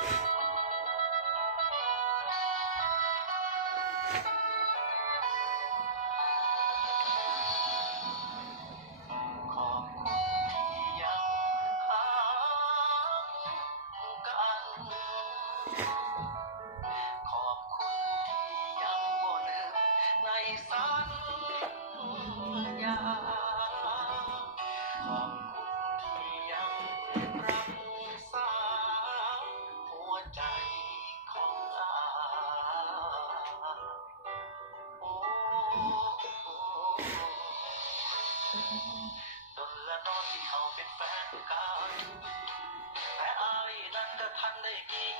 えっ? จนและตอนที่เขาเป็นแฟนกันแต่อายนั้นก็ทันได้กี่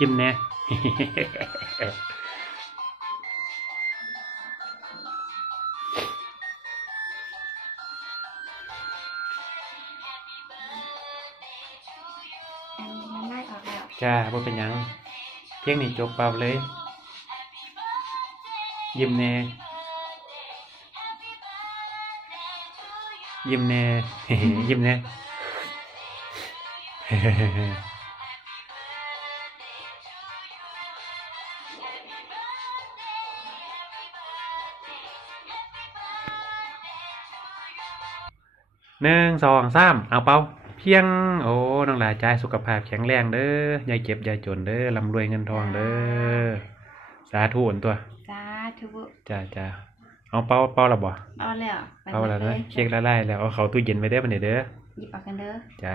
you. Happy birthday, happy birthday, happy birthday to you. เดี๋ยวพาเป่าเด้อเดี๋ยวเดี๋ยวเด้อจิ้มแน่อันนี้มันได้ออกแล้วจ้าบ่เป็นหยังเพียงนี้จบเปล่าเลย ยิ้มแน่ ยิ้มแน่ ยิ้มแน่ หนึ่งสองสามเอาเป่าเพียง โอ้น้องหลาใจายสุขภาพแข็งแรงเด้ออย่าเจ็บอย่าจนเด้อร่ำรวยเงินทองเด้อสาธุอันตัวสาธุจ้าจ้าเอาเป่าเป่าและบ่เอาแล้วไปเป่าแล้วหมนะดยเค้กละลายแล้วเอาเข้าตู้เย็นไว้เด้อบัดนี้เด้อหยิบเออกกันเด้อจ้า